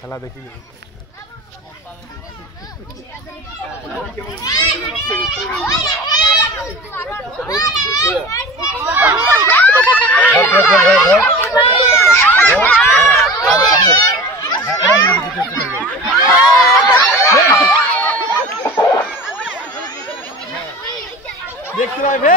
খেলা দেখি দেখতে পাবে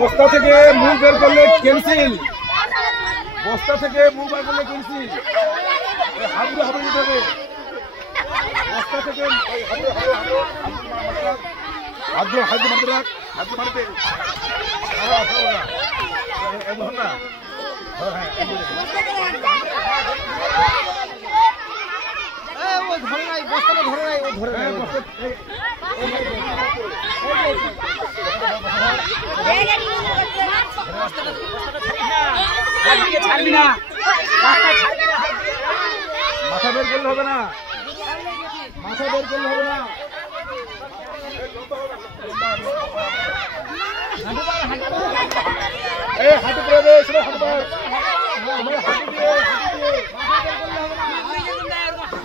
বস্তা থেকে মুখ বের করলে ক্যান্সেল, বস্তা থেকে মুখ বের করলে ক্যান্সেল। হাত দিয়ে হাতে দিতে হবে, বস্তা থেকে হাত দিয়ে মারতে রাখ, হাত দিয়ে মারতে না। ধরে নাই, বস্তাটা ধরে নাই, ও ধরে নাই। মাথা বের করলে হবে না, মাথা বের করলে হবে না। হাঁটু করে দে, সেটা হাঁটু পার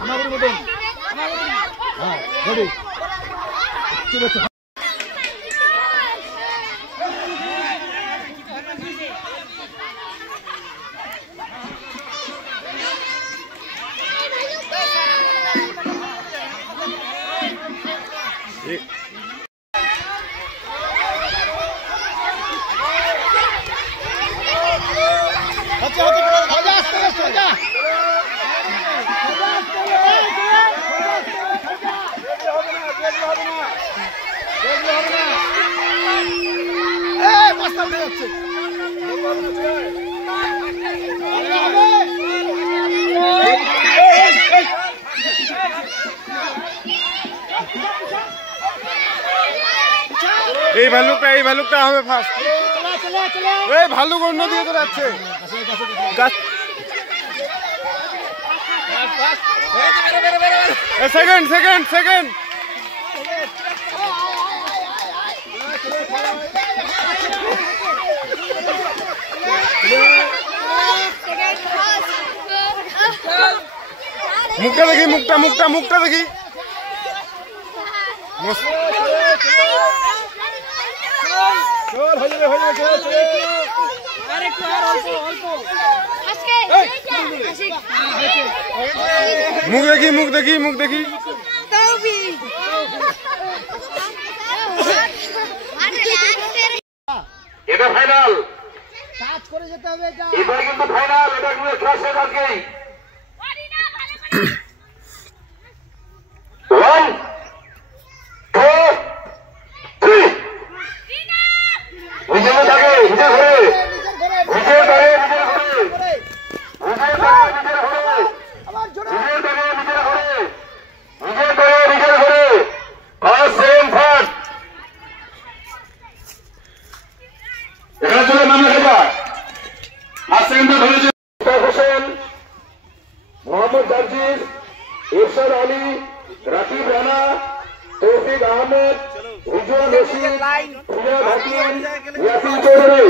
আমার মতন। হ্যাঁ রেডি, ঠিক আছে। এই ভালুকটা হবে ফার্স্ট। এই ভালুক অন্য দিয়ে তো যাচ্ছে। সেকেন্ড মুখটা দেখি, মুখটা দেখি। মুখ দেখি। এটা ফাইনাল, কাজ করে যেতে হবে। এবার কিন্তু ফাইনাল, এটা কিন্তু ক্লাসে আজকেই 1 2 3 নিজে থাকে, নিজে ঘরে, নিজে ঘরে, मोहम्मद दर्जीर, इरशाद अली, रकीब राना, तौफिक अहमद, रिजवान रशीद, फरियाद हकीम, यासीन चौधरी।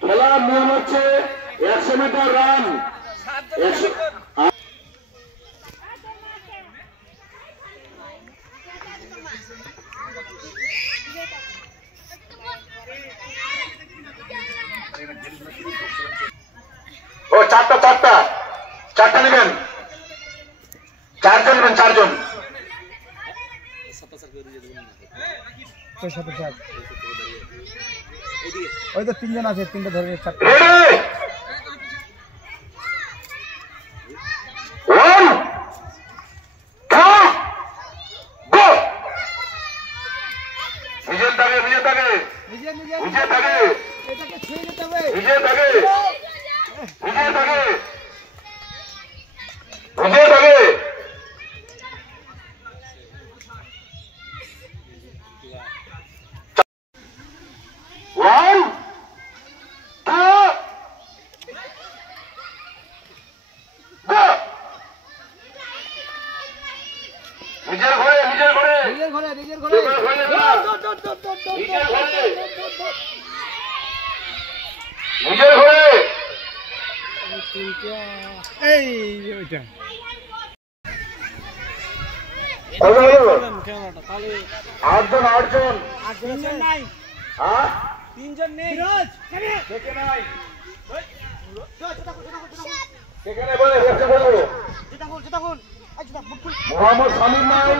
খেলার নিয়ম হচ্ছে 100 মিটার রান। ও চারটা নেবেন, চারজন নেবেন, চারজন। ওই তো 3 জন আছে, 3টা ধরে 4টা। নিজের ঘরে নিজের ঘরে নিজের ঘরে নিজের ঘরে নিজের ঘরে নিজের ঘরে এই ওইটা আটজন আটজন তিনজন নাই হ্যাঁ তিনজন নেই কে নাই সেখানে বলে ব্যবসা করবো মোহাম্মদ সামির নাই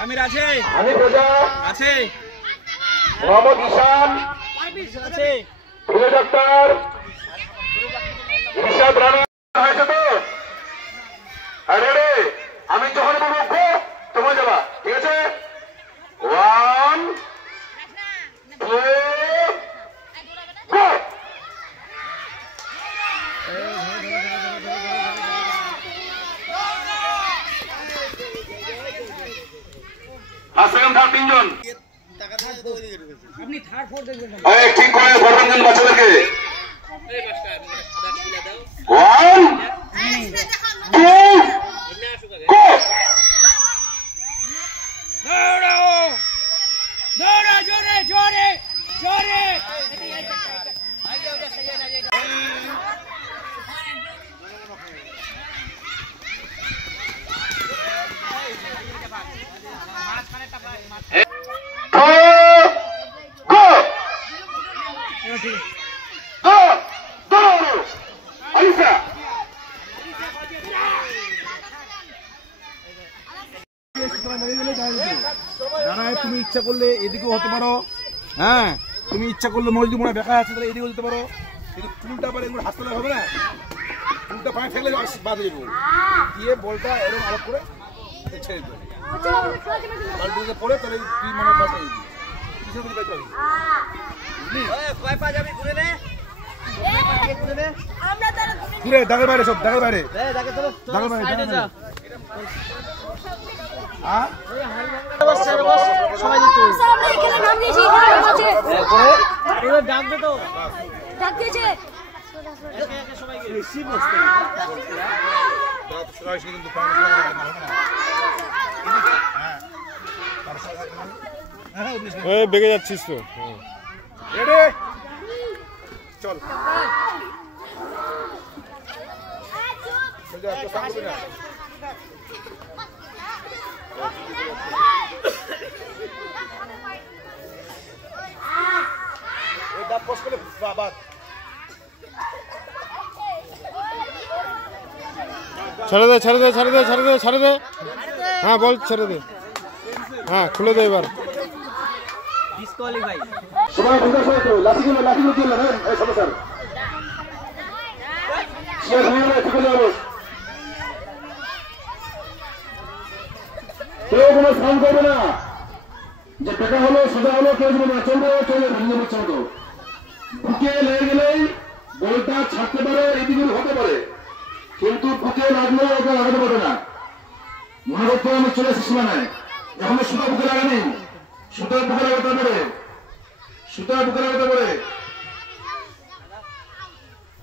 আমির আছে হানিফ রাজা আছে মোহাম্মদ ঈশান আছে ফিরে ডাক্তার রিশাদ রানা হয়েছে তো আরে রে আমি যখন বলবো গো তোমার যাবা ঠিক আছে 1 2 গো সেকেন্ড থার্ড তিনজন আপনি থার্ড ফোর্থ দেখবেন ঠিক করে বর্তমান বাচ্চাদেরকে 1 2 গো দৌড়ো জোরে জোরে জোরে দাঁড়ায় তুমি ইচ্ছা করলে এদিকেও হতে পারো হ্যাঁ তুমি ইচ্ছা করলে মসজিদ মনে দেখা আছে তাহলে এদিকেও যেতে পারো কিন্তু চুলটা আবার এগুলো হাসতে হবে না চুলটা পায়ে ফেলে বাঁধে যাবো দিয়ে বলটা এরকম আরোপ করে ছেড়ে দেবে বালতিতে পড়ে তাহলে তুই মনে পাশে কিসের মধ্যে পাইতে হবে কয় পা যাবি ঘুরে নে ঘুরে দাগের বাইরে সব দাগের বাইরে দাগের বাইরে যা হ্যাঁ সবাই দিতে এবার ডাকবে তো ডাক দিয়েছে বেশি বসতে বেগে যাচ্ছিস তো চল ছেড়ে দে ছেড়ে দে ছেড়ে দে ছেড়ে দে ছেড়ে দে হ্যাঁ বল ছেড়ে দে হ্যাঁ খুলে দে এবার ডিসকোয়ালিফাই সবাই বুঝা সবাই তো লাঠিগুলো কি হলো হ্যাঁ এই সমস্যা শেষ হয়ে গেলে ঠিক হয়ে যাবে কেউ কোনো সাউন্ড করবে না যে টাকা হলো সোজা হলো কেউ যদি না চলবে চলে ভেঙে যাচ্ছে মতো বুকে লেগে গেলেই বলটা ছাড়তে পারে এদিকে হতে পারে কিন্তু বুকে লাগলে ওটা লাগাতে পারবে না মনে করতে আমি চলে এসেছি মানে এখনো সুতা বুকে লাগানি সুতা বুকে লাগাতে পারে সুতা বুকে লাগাতে পারে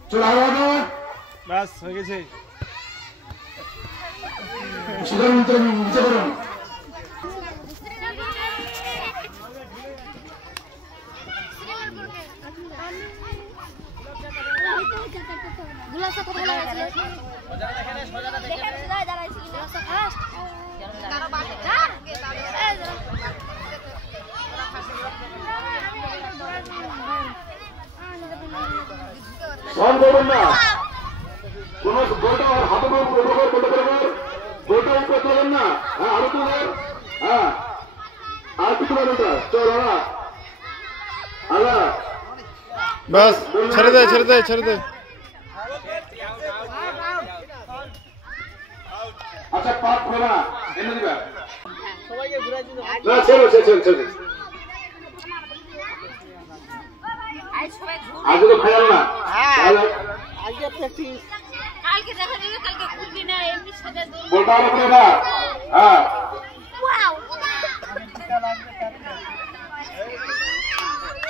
চলো আরো ব্যাস হয়ে গেছে সুতা নিতে পারেন গুলাসা কথা লাগাইছিল দেখা দাঁড়াইছিল গুলাসা ফার্স্ট তারা বাড়ি ফোন করবেন না কোন গোটা হাতে গোটা উপরে তোলেন না হ্যাঁ আরো তোলেন হ্যাঁ আর কি তোলেন ওটা চল আল্লাহ ব্যাস ছেড়ে দে ছেড়ে দে ছেড়ে দে আচ্ছা পাপ খোলা এনে দিবা সবাইকে ঘুরাই দিতে না ছেড়ে আজ তো খাইল না আজকে প্র্যাকটিস কালকে দেখা যাবে কালকে খুলবি না এমনি সাজা দৌড় বলটা আরো করে না হ্যাঁ ওয়াও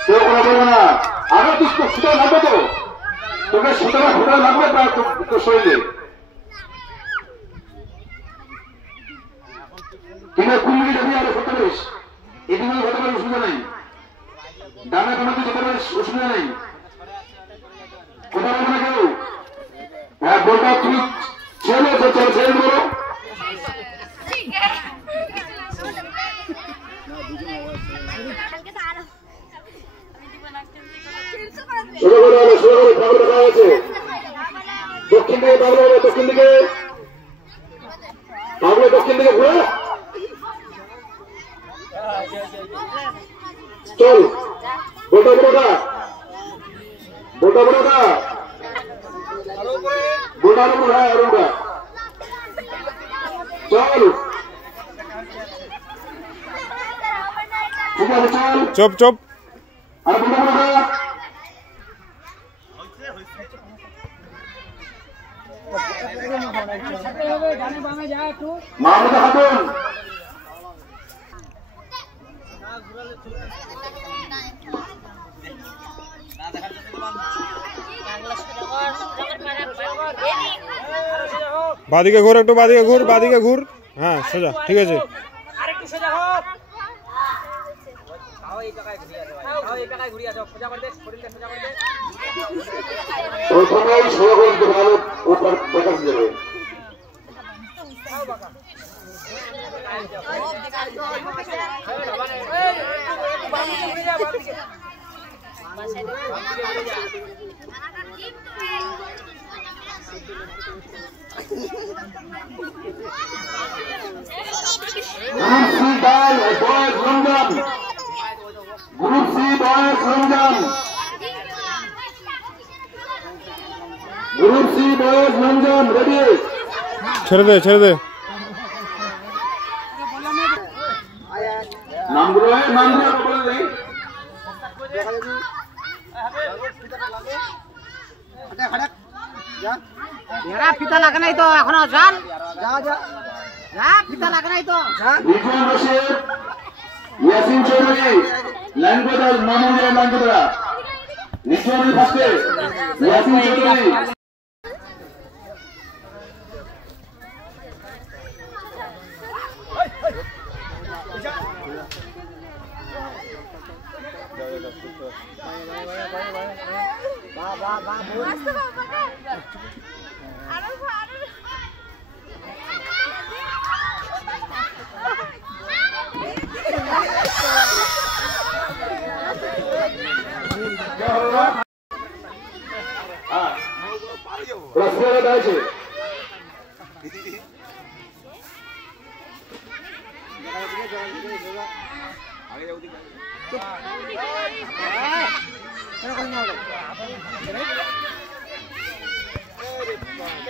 কেউ কোনো বলবে না আগে তুই সুতা লাগবে তো তোকে সুতা লাগবে তোর শরীরে কিংবা 20 মিনিট আমি আরো করতে পারিস, এদিকে হতে পারে অসুবিধা নেই, ডানা কামাতে যেতে পারিস অসুবিধা নেই, কোথাও বলবো না কেউ। হ্যাঁ বলবো তুমি ছেড়ে ছেড়ে বলো। দক্ষিণ দিকে পাগল হবে, দক্ষিণ দিকে পাগল, দক্ষিণ দিকে ঘুরে চল। বোটা বোটা বোটা বোটা বোটা বোটা, হ্যাঁ ওটা চল। ঠিক আছে চল, চুপ চুপ। আর বোটা বোটা মাহমুদা খাতুন বাদিকে ঘুর, একটু বাদিকে ঘুর, বাদিকে ঘুর। হ্যাঁ সোজা, ঠিক আছে। আরেকটু সোজা হোক, তাও এই জায়গায় ঘুরিয়ে যাও, তাও এই জায়গায় ঘুরিয়ে যাও, সোজা করে দে, শরীরটা সোজা করে দে। প্রথমেই সোজা করে দিতে ভালো, উপর দেখা যাবে। Group C boys Ramzan, group C boys Ramzan ready. ছেড়ে দে ছেড়ে দে। নামগুলো নামগুলো বলে দেই। ফিতা লাগে নাই তো এখনো, যান যা যা যা, ফিতা লাগে নাই তো। রিজওয়ান রশিদ, ইয়াসিন চৌধুরী, ল্যাঙ্গুয়েজ মামুনুর ল্যাঙ্গুয়েজরা, রিজওয়ানের ফার্স্টে ইয়াসিন চৌধুরী। রসগোল্লা আছে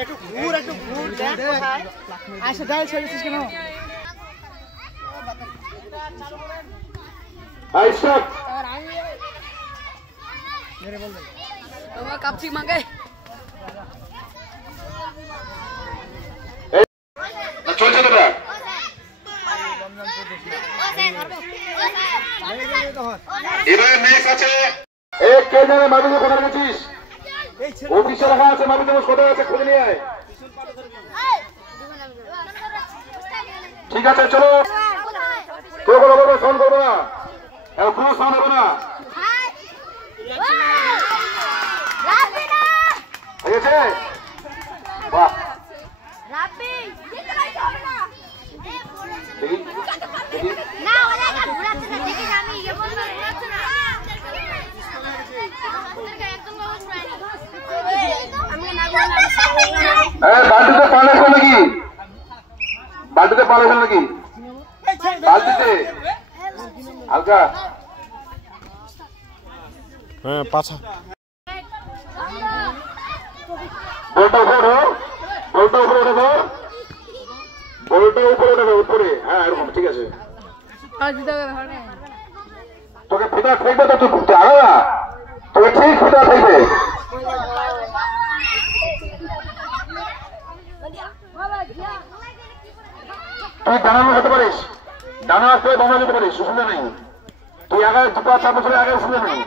একটু ঘুর দেখ কোথায় আচ্ছা, যাই ছেড়েছিস কেন? I stop. তোমার কাপচিক মাগে চলছে তোরা এবারে নেক্সট আছে এক কে জানে মাবিকে কোথায় গেছিস? অফিসে রাখা আছে, মাবিকে কোথায় আছে খুঁজে নিয়ে আয়। ঠিক আছে চলো, কেউ কোনো ভাবে ফোন করবো না, কোনো ফোন হবে না, ঠিক আছে? বাহ দেখি দেখি বালতিতে পানি আছে নাকি? বালতিতে পানি আছে নাকি? বালতিতে হালকা হ্যাঁ পাছা। বলটা উপরে, বলটা উপরে উঠে, বলটা উপরে উঠে, উপরে, হ্যাঁ এরকম ঠিক আছে। তোকে ফিতা থাকবে তো, তুই জানো না, তোকে ঠিক ফিতা থাকবে। তুই দাঁড়ানো হতে পারিস, দাঁড়া আসতে দাঁড়া যেতে পারিস, অসুবিধা নেই। তুই আগে 2-4 বছরের আগে অসুবিধা নেই।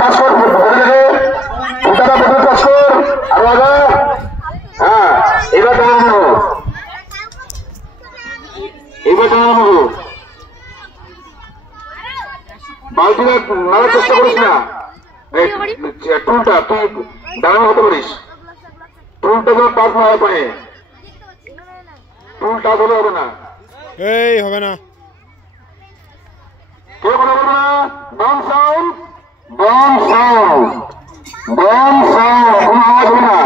কাজ কর, কাজ কর। বালতিটা নাড়ার চেষ্টা করিস না, টুলটা তুই দাঁড়ানো হতে পারিস, টুলটা যেন টাচ না হয় পায়ে, টুল টাচ হলে হবে না, এই হবে না, কেউ কথা বলবে না, bomb sound, bomb sound, bomb sound, কোনো আওয়াজ হবে না।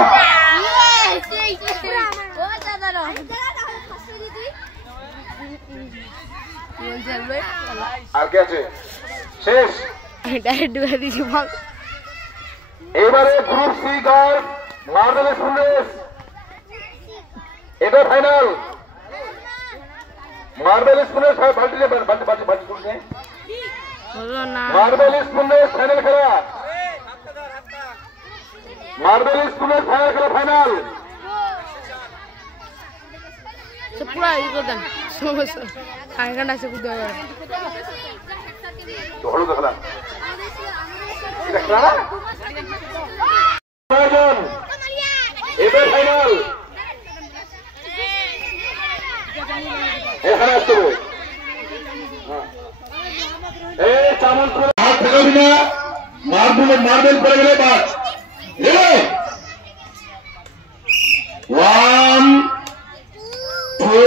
আর কে আছে? শেষ। এবারে group C guard marble spoons, এটা ফাইনাল। মার্বেল স্পুনেস বালতি তুলছে, মার্বেল স্পুনেস ফাইনাল খেলা, মার্বেল স্পুনেস ফাইনাল খেলা, ফাইনাল। পুরা ই করে দেন সমস্যা কাঙ্গান আছে কুদে হলুদ খেলা, এটা খেলা না, এটা ফাইনাল। এখানে আসতে হবে, এই চামচ করে হাত ফেরাবি না, মার্বেল পড়ে গেলে বাদ। 1 2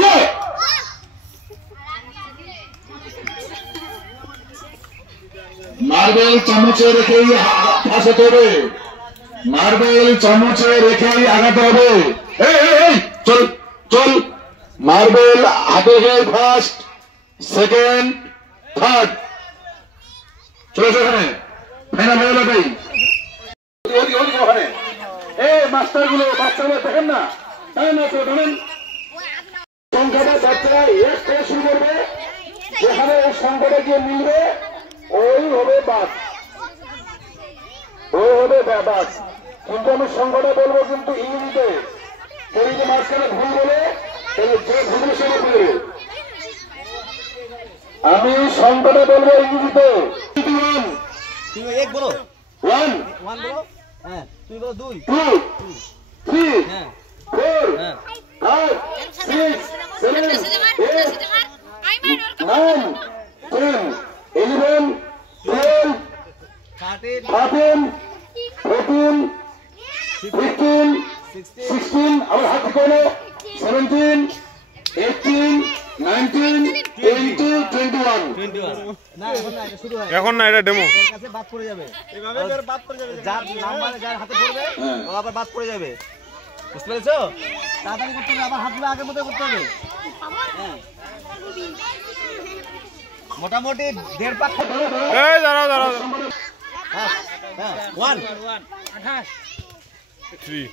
go। মার্বেল চামচে রেখেই ফাঁসাতে হবে, মার্বেল চামচে রেখেই আগাতে হবে। এই চল চল, মার্বেল হাতে রেখে ফার্স্ট, সেকেন্ড, থার্ড, চলে সেখানে ফাইনাল হয়ে যাবে। ওখানে এই মাস্টারগুলো বাচ্চাগুলো দেখেন না, ধরেন সংখ্যাটা বাচ্চারা এস থেকে শুরু করবে, যেখানে এই সংখ্যাটা গিয়ে মিলবে ওই হবে বাদ, ওই হবে বাদ। কিন্তু আমি সংখ্যাটা বলবো কিন্তু ইংরেজিতে, কেউ যদি মাঝখানে ভুল বলে যে ভুল সেটা বলবে। আমি সংখ্যাটা বলবো ইংরেজিতে, 1 2 3 4 5 6 7 8 9 10 11 12 13 14 15 16, আবার হাত কোনো 17 18 19 20 21। এখন না, এটা ডেমো। বাদ পড়ে যাবে, যার নাম্বার যার হাতে পড়বে ও আবার বাদ পড়ে যাবে, বুঝতে পেরেছো? তাড়াতাড়ি করতে হবে, আবার হাতগুলো আগের মতো করতে হবে। মোটামুটি 1.5 পাক। এই দাঁড়াও দাঁড়াও, 1 3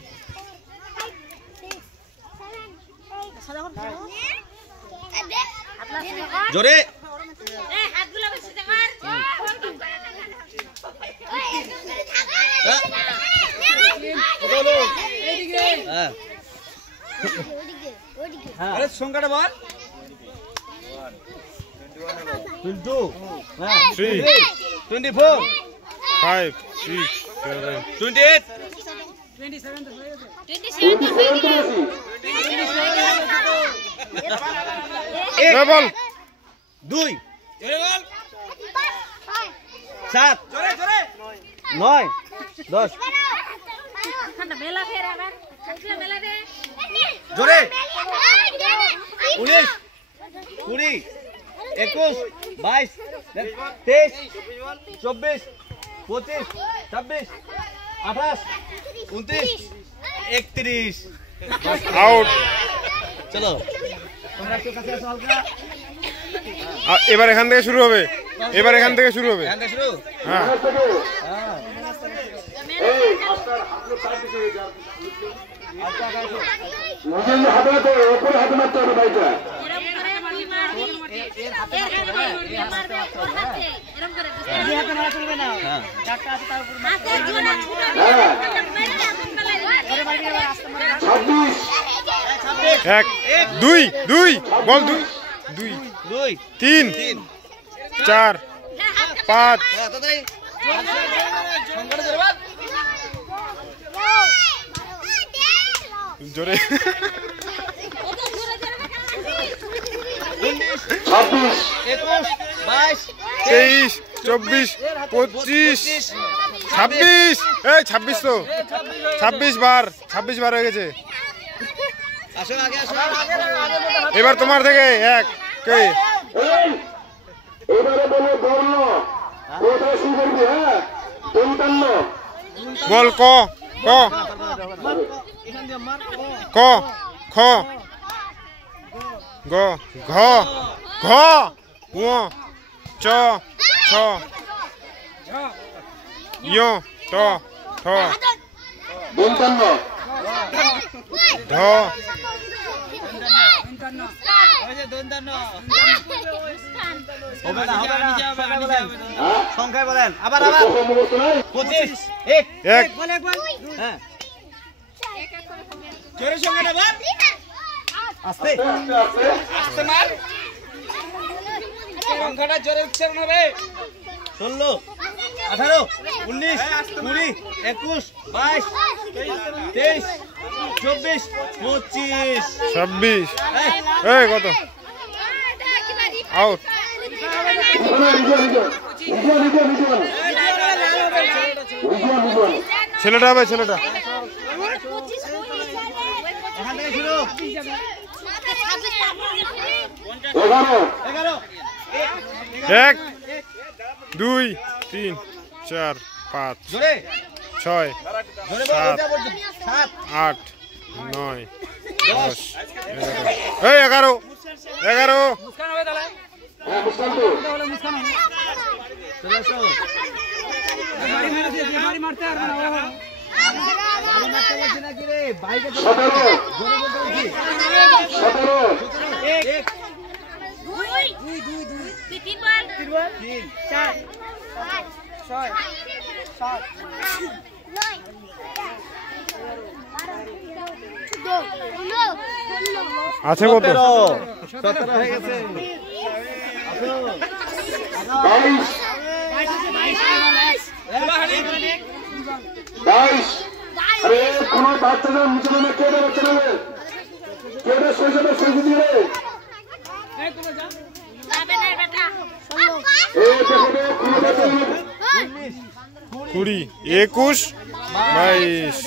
জোরে হাতগুলো বেশি দেখার আরে সংখ্যাটা বল। 22 3 24 5 6 7 28 বল 2 7 9 10 মেলা ফের আবার মেলা দে জোরে 19 20 21 22 23 24 25 26 28 29 31 আউট। চলো তোমরা একটু কাছে আসো হালকা। এবার এখান থেকে শুরু হবে, এবার এখান থেকে শুরু হবে। এখান থেকে শুরু। হ্যাঁ হাতে মারতে হবে বাইকটা, এক 2 2 বল 2 2 2 3 3 4 5 তাড়াতাড়ি সংখ্যাটা জোরে বল। জোরে 26 21 22 23 24 25 26 এই 26 তো 26 বার হয়ে গেছে। আসো আগে আসো এবার তোমার থেকে এক কে এই, এবারে বলো বর্ণ কোথায় শুরু করবি? হ্যাঁ 55 বল ক ক ক খ গ ঘ ঘ ঙ চ ছ য় ট ঠ 55 ঢ হবে না সংখ্যায় বলেন আবার মুখস্থ নাই 25 এক এক হ্যাঁ জোরে সংখ্যাটা বল আস্তে আস্তে আস্তে আস্তে মার সংখ্যাটা জোরে উচ্চারণ হবে 16 18 19 20 21 22 23 24 25 26 এই কত আউট ছেলেটা হবে ছেলেটা এখান থেকে শুরু 11 এক 2 3 4 5 জোরে 6 জোরে বল 7 8 9 10 এই 11 হ্যাঁ মুস্কান তো চলে আসো বাইকে 17 জোরে বলতে বলছি 17 আছে কত 17 হয়ে গেছে 22 আরে কোন বাচ্চাটা নিচে নামে কেটে বাচ্চা নামে কেটে সইতে দিয়ে এই দেখো কোন বাচ্চা নামে 20 21 22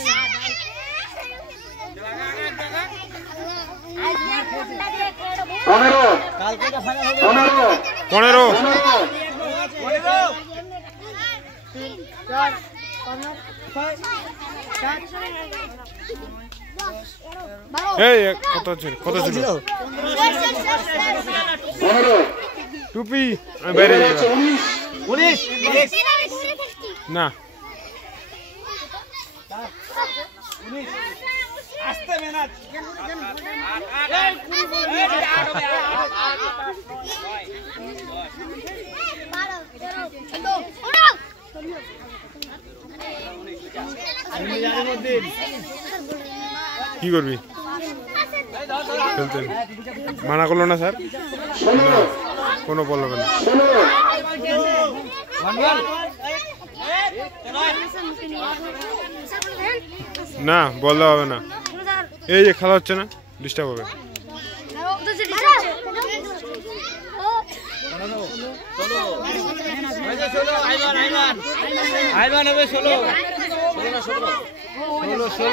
15 কালকেটা ফাইনাল হবে 15 এই কত ছিল 15 টুপি আমি বাইরে যাই এবার। 19 না আস্তে মেহনত কি করবি খেলতে মানা করলো না স্যার না কোনো বললো না না বললে হবে না এই যে খেলা হচ্ছে না ডিস্টার্ব হবে আইমান হবে 16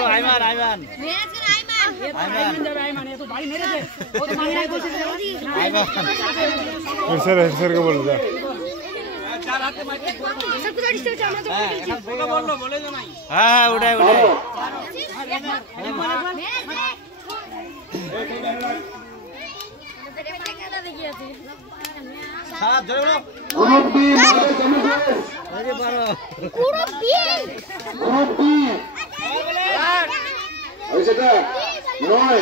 আইমান আইমান স্যারকে বলে যা হ্যাঁ ওটাই গ্রুপ বি গ্রুপ বি সেটা 9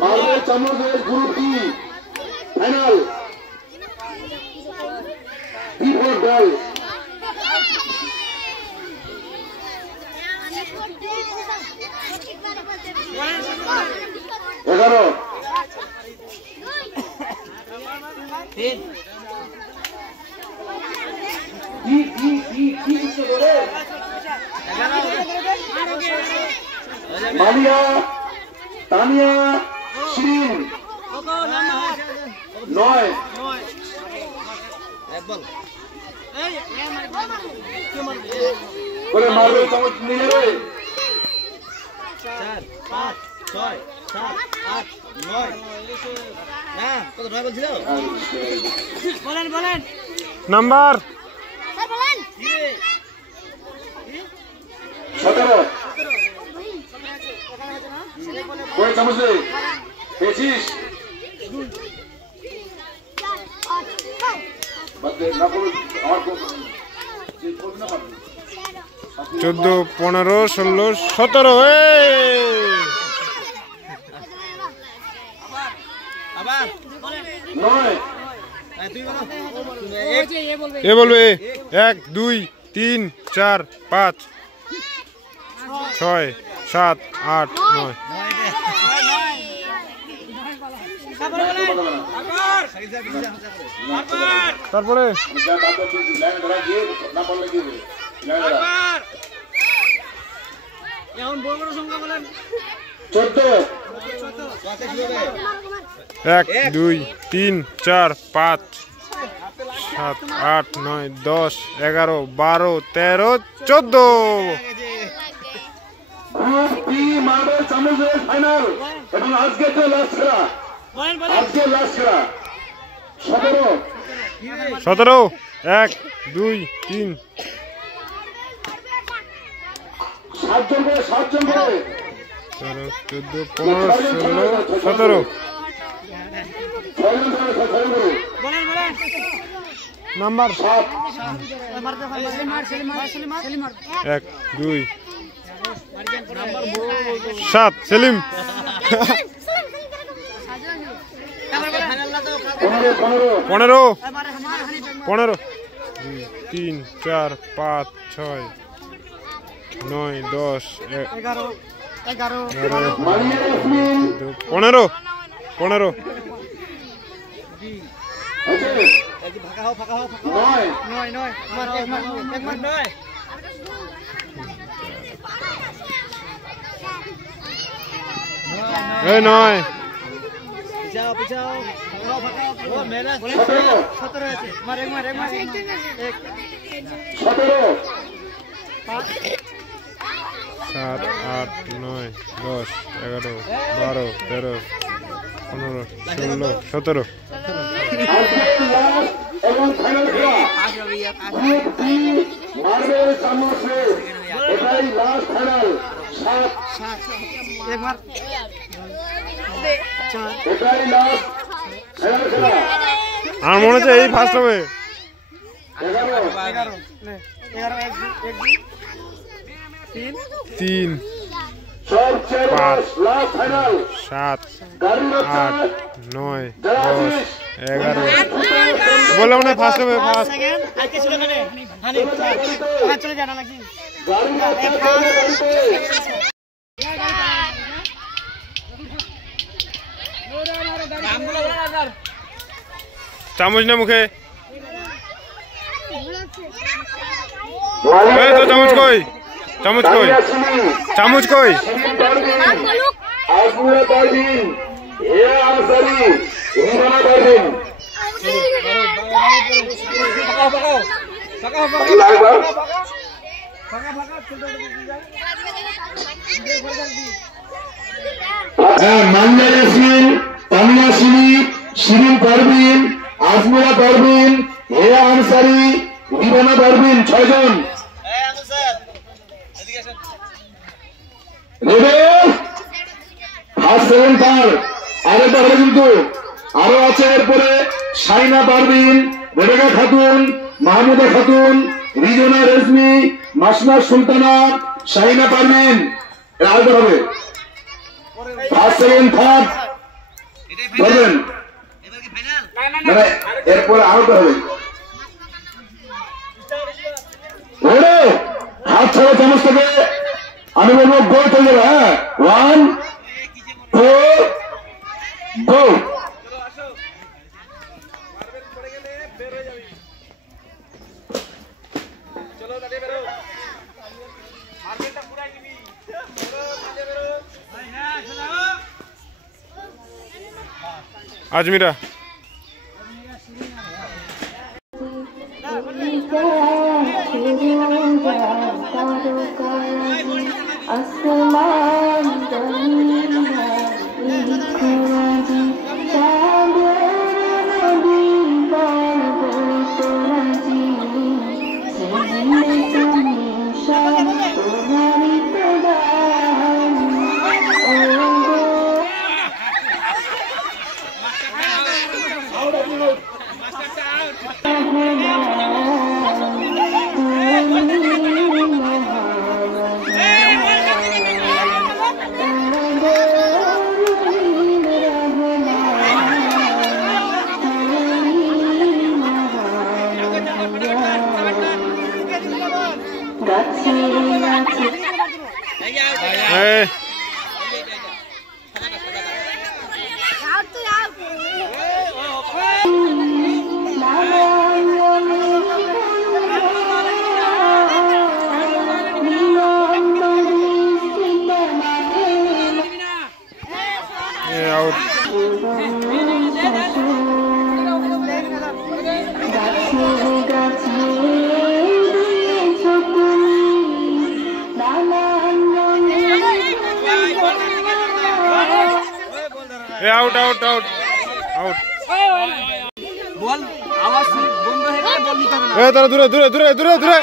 মার্বেল চামচ group B final B for girl এগারো মালিয়া তানিয়া শিরিন 9 এক বল করে মারবে চামচ নিয়ে রে 4 5 6 7 8 9 না কত 9 বলছিল বলেন নাম্বার 17 করে চামচ রে পেয়েছিস বাদে না করো আমার যে করবে না পারবে 14 15 16 17 আবার 9 তুই বলো এ বলবে 1 2 3 4 5 6 7 8 9 তারপরে যা দাদা তুই লাইন ধরা গিয়ে না পারলে কি হবে লাইন ধরা এখন বড় বড় সংখ্যা বলেন 14 1 2 3 4 5 7 8 9 10 11 12 13 14 গ্রুপ বি মার্বেল চামচের ফাইনাল এবং আজকে তো লাস্ট খেলা আজকে লাস্ট খেলা 17 17 1 2 3 7 জন করে 13 14 15 16 17 নাম্বার 1 2 7 সেলিম 15 15 3 4 5 6 9 10 11 মারিয়া ইয়াসমিন 15 15 আছে এই যে ফাঁকা হও 9 এই নয় পিছাও পিছাও ফাঁকা হও ও মেরা 17 আছে মার 7 8 9 10 11 12 13 15 16 17 আজকে লাস্ট এবং ফাইনাল খেলা গ্রুপ বি মার্বেল চামচের এটাই লাস্ট ফাইনাল 7 এটাই লাস্ট ফাইনাল খেলা আমার মনে হচ্ছে এই ফার্স্ট হবে 3 সবচেয়ে লাস্ট ফাইনাল 7 গাড়ির 8 9 10 11 বললাম না ফার্স্ট হবে ফার্স্ট চামচ না মুখে এই তো চামচ কই চামচ কই চামচ কই আজমুরা পারবিন এ আনসারি রিমানা পারবিন মান্না ইয়াসমিন তামিয়া শিরিন পারবিন আজমুরা পারবিন এ আনসারি রিমানা পারবিন 6 জন আরেকবার হবে কিন্তু আরো আছে এরপরে শাইনা পারবিন রেবেকা খাতুন মাহমুদা খাতুন রিজনা রেজমি মাসনা সুলতানা শাইনা পারবিন আরেকবার হবে ফার্স্ট সেকেন্ড থার্ড ধরবেন মানে এরপরে আরেকবার হবে ওরে হাত ছাড়া চামচ থেকে আমি বলবো গোল হয়ে যাবে হ্যাঁ 1 4 গো আজমিরা out out out out ball আওয়াজ বন্ধ হয়ে গেলে বল নিতে হবে না। তারা দূরে দূরে দূরে দূরে দূরে দূরে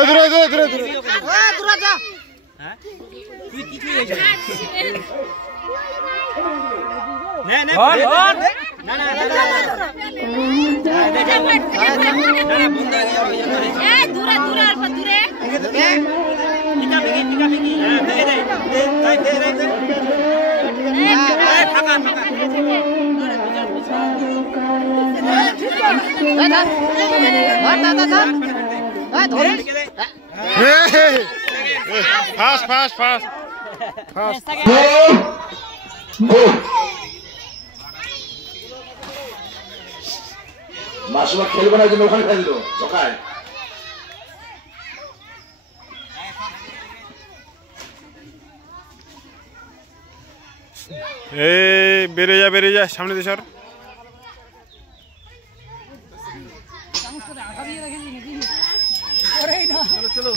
দূরে দূরে দূরে দূরে দূরে অল্প দূরে fast fast fast fast Masuma খেলবে না জন্য ওখানে ফেললো চকায় বেরিয়ে যা সামনে দিয়ে সর চলো